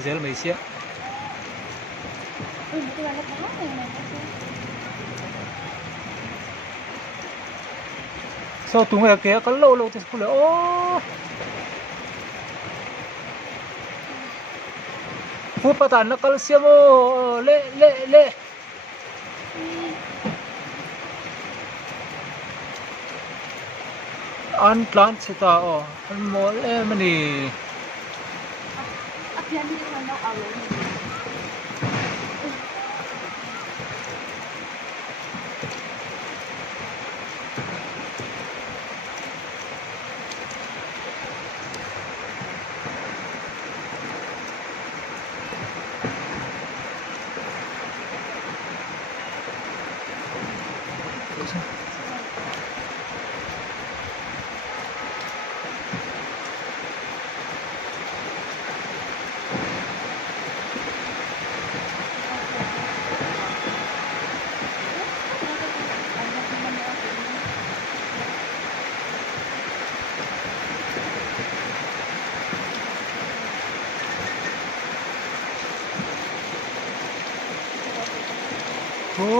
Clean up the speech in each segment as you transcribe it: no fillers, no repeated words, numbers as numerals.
dễ là mấy xía sao tụi người kia có lâu lâu thì không lẽ ô phút bắt nó có xiêm ô lệ ăn plant sẽ ta ô ăn mồi em này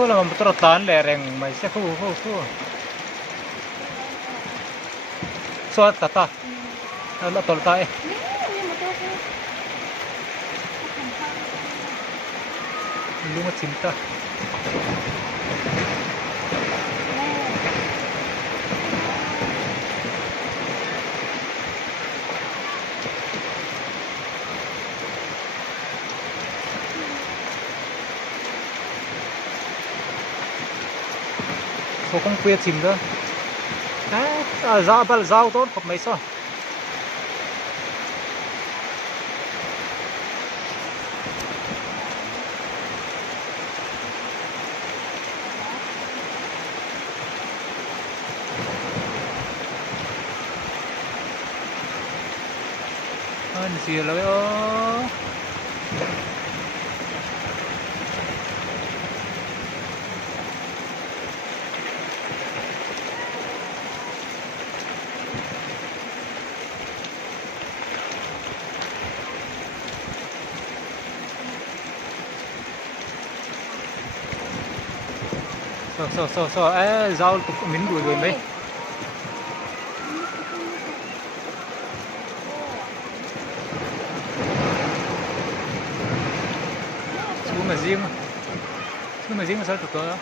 là một trò tán lẻ rèn mày sẽ khu xóa tata là tol tay lu mà cinta số không quên chìm đó ra giao tốt hoặc mấy sao anh gì rồi ô rau tục miếng đuổi rồi mấy xuống mà riêng là sao được cơ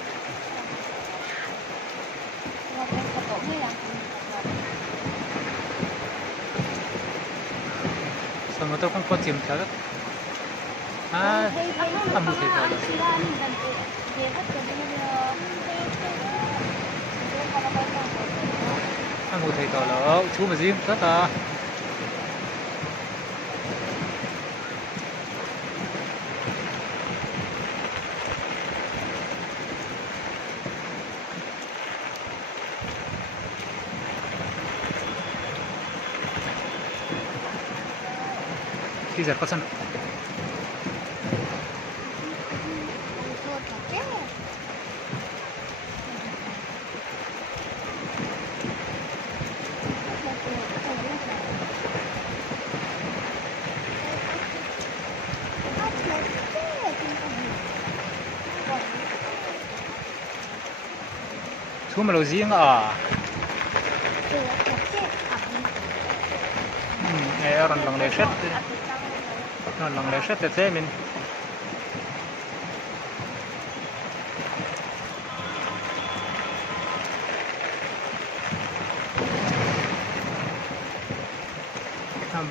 sao mà tôi không có chìm theo đó ăn một thịt thôi ăn một thịt thôi là chú mà riêng rất là khi giờ có sân chú mà lâu riêng nghe lần lần này xét thế mình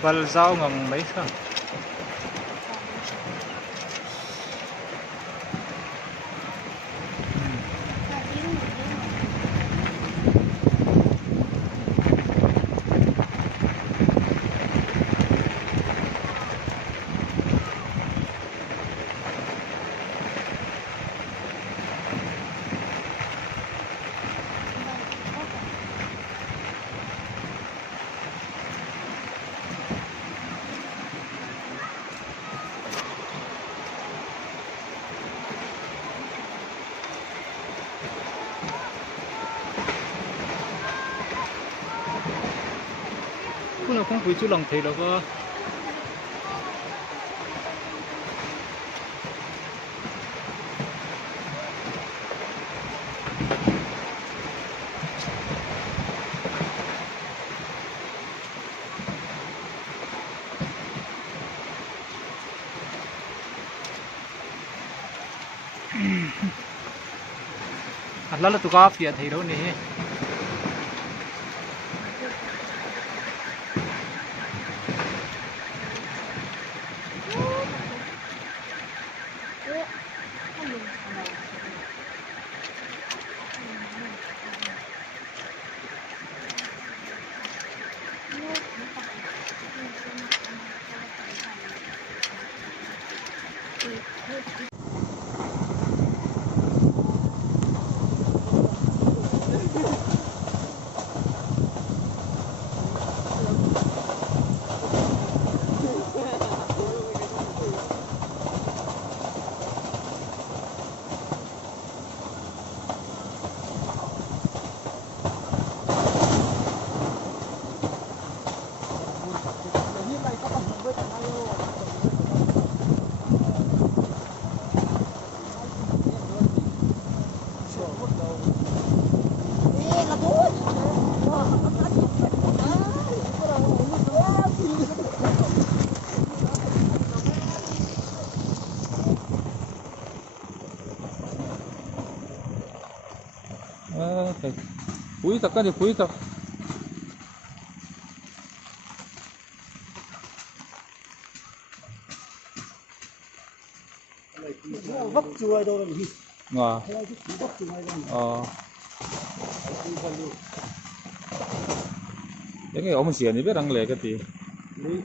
bal dao ngầm mấy sao cũng là không phải chú lòng thầy đâu cơ Atla là tụi có phía thấy đâu nè. Cuối thật cái gì cuối thật. Vấp chui đâu làm gì? Ngờ. Vấp chui đâu. Cái ống xịn thì biết đăng lệ cái gì. Lấy